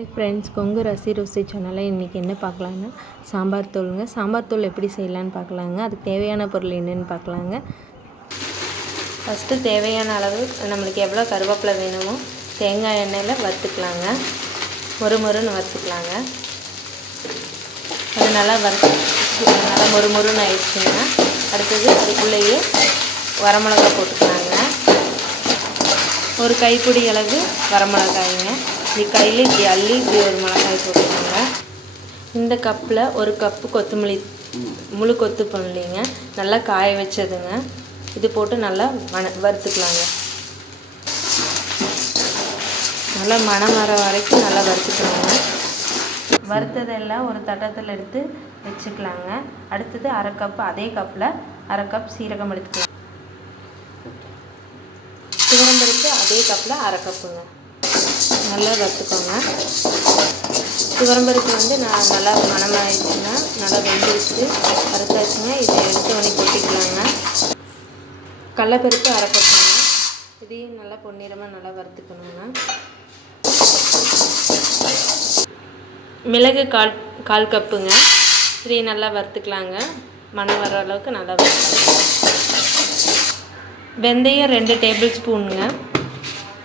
Hi friends, Kongu ரசி ருசி சேனலில் இன்றைக்கி என்ன பார்க்கலான்னா சாம்பார் தூளுங்க. சாம்பார் தூள் எப்படி செய்யலான்னு பார்க்கலாங்க. அதுக்கு தேவையான பொருள் என்னென்னு பார்க்கலாங்க. ஃபஸ்ட்டு தேவையான அளவு நம்மளுக்கு எவ்வளோ கருவேப்பிலை வேணுமோ தேங்காய் எண்ணெயில் வறுத்துக்கலாங்க. மொறுமொறுன்னு வறுத்துக்கலாங்க. அது நல்லா நல்லா மொறுமொறுன்னு ஆயிடுச்சுங்க. அடுத்தது அதுக்குள்ளேயே வரமிளகா போட்டுக்கலாங்க. ஒரு கைப்பிடி அளவு வரமிளகாய்ங்க. இப்படி கையில் இப்படி அள்ளி இப்படி ஒரு மிளகாய் போட்டுக்கோங்க. இந்த கப்பில் ஒரு கப்பு கொத்தமல்லி, முழு கொத்து பண்ணலிங்க, நல்லா காய வச்சதுங்க. இது போட்டு நல்லா வறுத்துக்கலாங்க. நல்லா மணம் வர வரைக்கும் நல்லா வறுத்துக்கலாங்க. வறுத்ததெல்லாம் ஒரு தட்டத்தில் எடுத்து வச்சுக்கலாங்க. அடுத்தது அரை கப்பு, அதே கப்பில் அரை கப் சீரகம் எடுத்துக்கலாம். துவரம்பருப்பு அதே கப்பில் அரை கப்புங்க. நல்லா வறுத்துக்கோங்க. துவரம்பருப்பு நான் நல்லா மணமாகிடுச்சுன்னா நல்லா வெந்துருச்சு, வறுத்தாச்சுங்க. இதை எடுத்து உடனே கொட்டிக்கலாங்க. கடலைப்பருப்பு அரை கப்புங்க. இதையும் நல்லா பொன்னிறமாக நல்லா வறுத்துக்கணுங்க. மிளகு கால் கப்புங்க. இதையும் நல்லா வறுத்துக்கலாங்க. மணம் வர அளவுக்கு நல்லா வறுத்துக்கலாங்க. வெந்தயம் 2 டேபிள் ஸ்பூனுங்க.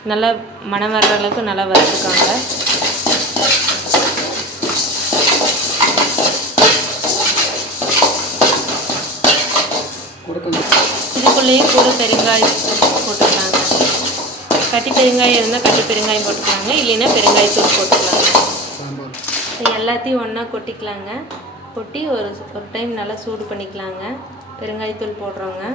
நல்லா மணம் வர்ற அளவுக்கு நல்லா வறுத்துக்கோங்க. இதுக்குள்ளேயே கூட பெருங்காயம் போட்டுக்கலாங்க. கட்டி பெருங்காயம் இருந்தால் கட்டி பெருங்காயம் போட்டுக்கலாங்க, இல்லைன்னா பெருங்காயத்தூள் போட்டுக்கலாங்க. எல்லாத்தையும் ஒன்றா கொட்டிக்கலாங்க. கொட்டி ஒரு டைம் நல்லா சூடு பண்ணிக்கலாங்க. பெருங்காயத்தூள் போடுறோங்க.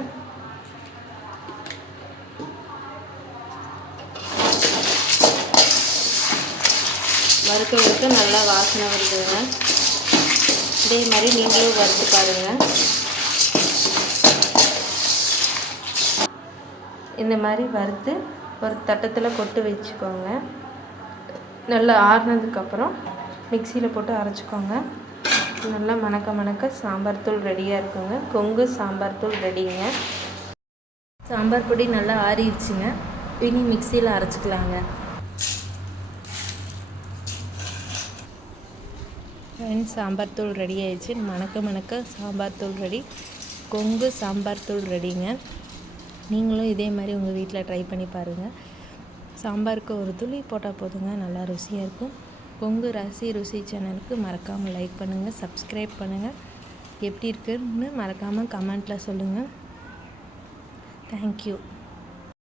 வறுக்க நல்லா வாசனை வருதுங்க. இதே மாதிரி நீங்களும் வறுத்து பாருங்கள். இந்த மாதிரி வறுத்து ஒரு தட்டத்தில் கொட்டு வச்சுக்கோங்க. நல்லா ஆறுனதுக்கப்புறம் மிக்சியில் போட்டு அரைச்சிக்கோங்க. நல்லா மணக்க சாம்பார் தூள் ரெடியாக இருக்குங்க. கொங்கு சாம்பார் தூள் ரெடிங்க. சாம்பார் பொடி நல்லா ஆறிடுச்சுங்க. இனி மிக்சியில் அரைச்சிக்கலாங்க. சாம்பார் தூள் ரெடி ஆயிடுச்சு. மணக்க சாம்பார் தூள் ரெடி. கொங்கு சாம்பார் தூள் ரெடிங்க. நீங்களும் இதே மாதிரி உங்கள் வீட்டில் ட்ரை பண்ணி பாருங்கள். சாம்பாருக்கு ஒரு துளி போட்டால் போதுங்க, நல்லா ருசியாக இருக்கும். கொங்கு ரசி ருசி சேனலுக்கு மறக்காமல் லைக் பண்ணுங்கள், சப்ஸ்கிரைப் பண்ணுங்கள். எப்படி இருக்குன்னு மறக்காமல் கமெண்ட்டில் சொல்லுங்கள். தேங்க்யூ.